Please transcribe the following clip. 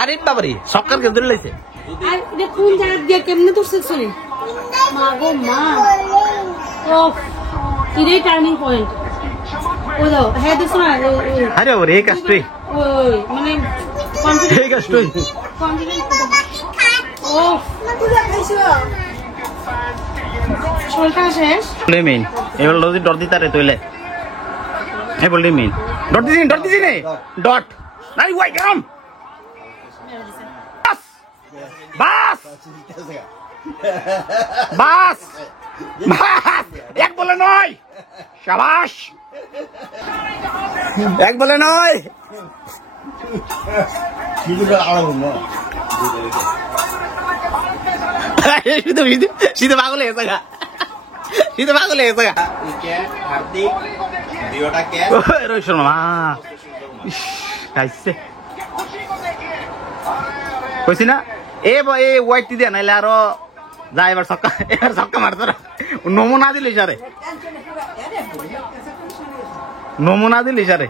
আরে বাবারে সক্কার কে ধরে লাইছে আর এটা কোন জায়গা দিয়ে কেমনে তো সেকশনে মা গো মা ও ইরে টার্নিং পয়েন্ট ও দাও হ্যাঁ দেখছ না আরে ওরে এই কাজটাই ওই মানে কনফিডেন্স এই কাজটাই ও শরীরটা শেষ বলে মেইন এবার লজি ডট দিতা রে তোইলে এই বলে মেইন ডট দিছি নে ডট নাই ওয়াই গরম বাস বাস বাস এক বলে নয় শাবাশ এক বলে নয় শীতে পাগল হয়েছে গা শীতে পাগল হয়েছে গা রোহিত শর্মা খাইছে কইছি না এ ওয়াইট দিয়ে নাইলে আরো যা এবার ছক্কা মারতো নমুনা দিলি সারে নমুনা দিলি সারে